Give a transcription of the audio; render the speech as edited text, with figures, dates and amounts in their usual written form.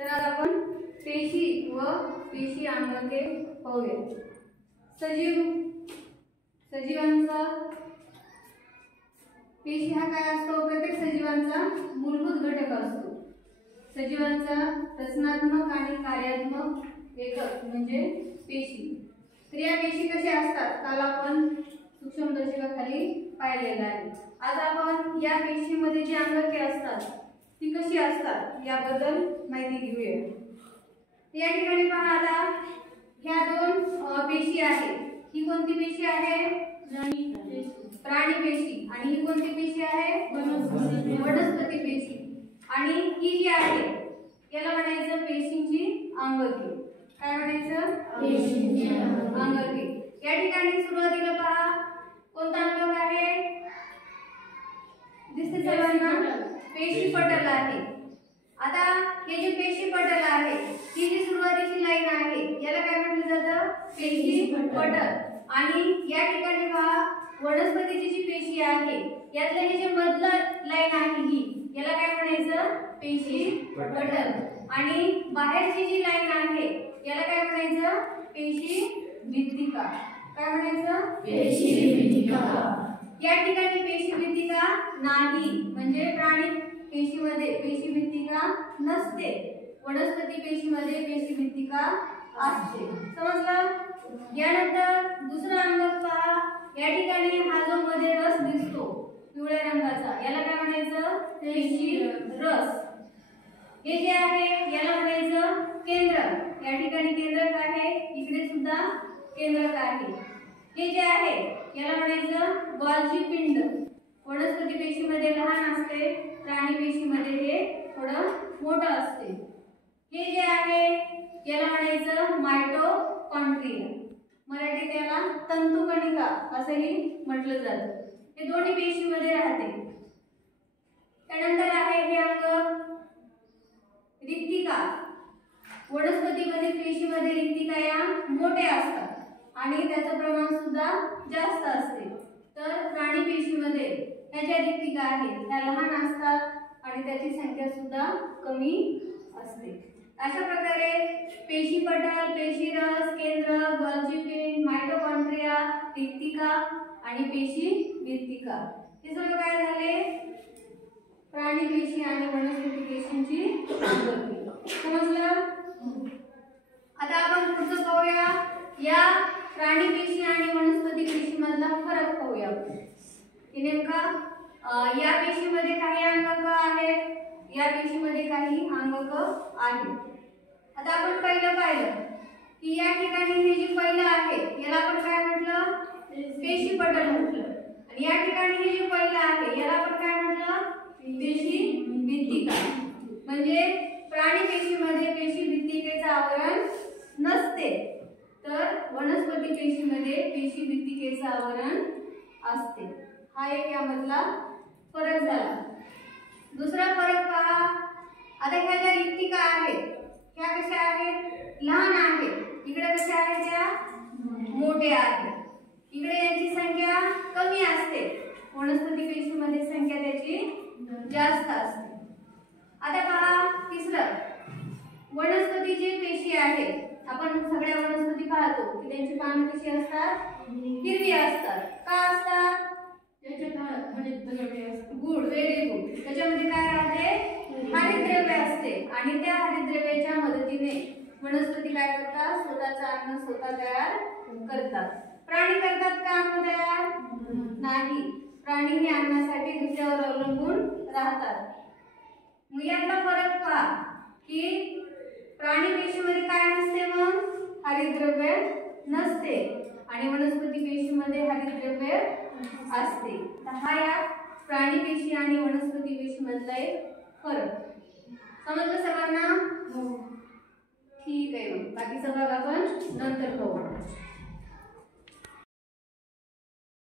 तर आज आपण पेशी व पेशी अंगके पाहूया। सजीवांचा पेशी हा काय असतो? प्रत्येक सजीवांचा मूलभूत घटक असतो। सजीवांचा रचनात्मक आणि कार्यात्मक एकक म्हणजे पेशी। तर या पेशी कशा असतात काल आपण सूक्ष्मदर्शकाखाली पाहिलेलं आहे। आज आपण या पेशीमध्ये जी अंगके असतात ती कशी असतात याबद्दल माहिती घेऊया। या ठिकाणी पहा, आता ह्या दोन पेशी आहेत। ही कोणती पेशी आहे? प्राणी पेशी। आणि ही कोणती पेशी आहे? वनस्पती पेशी। आणि ही जी आहे याला म्हणायचं पेशींची अंगके। काय म्हणायचं? पेशींची अंगके। या ठिकाणी सुरुवातीला पहा कोणता अंगक आहे? दिसते सर्वांना? पेशी पटल आहे। आता हे जे पेशी पटल आहे ही जी सुरुवातीची लाईन आहे याला काय म्हटलं जातं? पेशी पटल। आणि या ठिकाणी पहा वनस्पतीची जी पेशी आहे यातलं हे जे मधलं लाईन आहे ही याला काय म्हणायचं? पेशी पटल। आणि बाहेरची जी लाईन आहे याला काय म्हणायचं? पेशी भित्तिका। काय म्हणायचं? पेशी भित्तिका। या ठिकाणी पेशी भित्तिका नाही, म्हणजे प्राणी पेशीमध्ये पेशी भित्तिका नसते, वनस्पती पेशीमध्ये पेशी भित्तिका असते। समजलं? यानंतर दुसरा अंगक पहा, या ठिकाणी हा जो मध्ये रस दिसतो पिवळ्या रंगाचा याला काय म्हणायचं? पेशी रस। हे जे आहे याला म्हणायचं केंद्रक। या ठिकाणी केंद्रक आहे, इकडे सुद्धा केंद्रक आहे। हे जे आहे याला म्हणायचं गॉल्जी पिंड। वनस्पती पेशीमध्ये लहान असते, प्राणी पेशीमध्ये हे थोडं मोठं असते। हे जे आहे याला म्हणायचं मायटोकॉन्ड्रिया। मराठीत याला तंतुकणिका असंही म्हटलं जातं। हे दोन्ही पेशीमध्ये राहते। त्यानंतर आहे हे अंग रिक्तिका। वनस्पतीमध्ये पेशीमध्ये रिक्तिका या मोठ्या असतात आणि त्याचं प्रमाण सुद्धा जास्त असते। तर प्राणी पेशीमध्ये ह्या ज्या रिक्तिका आहेत त्या लहान असतात आणि त्याची संख्या सुद्धा कमी असते। अशा प्रकारे पेशी पटल, पेशी रस, केंद्रक, गॉल्जी पिंड, मायटोकॉन्ड्रिया, रिक्तिका आणि पेशी भित्तिका हे सर्व काय झाले? प्राणी पेशी आणि वनस्पती पेशींची अंगके। समजलं? आता आपण पुढचं पाहूया, या प्राणी पेशी आणि वनस्पती पेशी मधला फरक पाहूया। की नेमका या पेशीमध्ये काही अंगक आहेत, या पेशीमध्ये काही अंगक आहेत। आता आपण पहिलं पाहिलं की या ठिकाणी हे जे पहिलं आहे याला आपण काय म्हटलं? पेशी पटल म्हटलं। आणि या ठिकाणी हे जे पहिलं आहे याला आपण काय म्हटलं? पेशी भित्तिका। म्हणजे प्राणी पेशीमध्ये पेशी भित्तिकेचं आवरण नसते, तर वनस्पती पेशीमध्ये पेशी भित्तिकेचं आवरण असते। हा एक यामधला फरक झाला। दुसरा फरक पहा, आता ह्या ज्या रिक्तिका आहेत ह्या कशा आहेत? लहान आहेत। इकडे कशा आहेत? त्या मोठ्या आहेत। इकडे यांची संख्या कमी असते, वनस्पती पेशीमध्ये संख्या त्याची जास्त असते। आता पहा तिसरं, वनस्पतीची पेशी आहे। आपण सगळ्या वनस्पती पाहतो की त्यांची पाने कशी असतात? हिरवी असतात। का असतात? Good, very good. त्याच्यामध्ये काय राहते? हरितद्रव्य असते आणि त्या हरितद्रव्याच्या मदतीने वनस्पती काय करतात? स्वतःचं अन्न स्वतः तयार करतात। प्राणी करतात का अन्न तयार? नाही, प्राणी हे अन्नासाठी दुसऱ्यावर अवलंबून राहतात। मग यातला फरक पहा की प्राणी पेशीमध्ये काय नसते? मग हरितद्रव्य नसते आणि वनस्पती पेशीमध्ये हरितद्रव्य असते। तर हा या प्राणी पेशी आणि वनस्पती पेशी मधला एक फरक। समजलं सर्वांना? ठीक आहे, मग बाकीचा भाग आपण नंतर पाहू।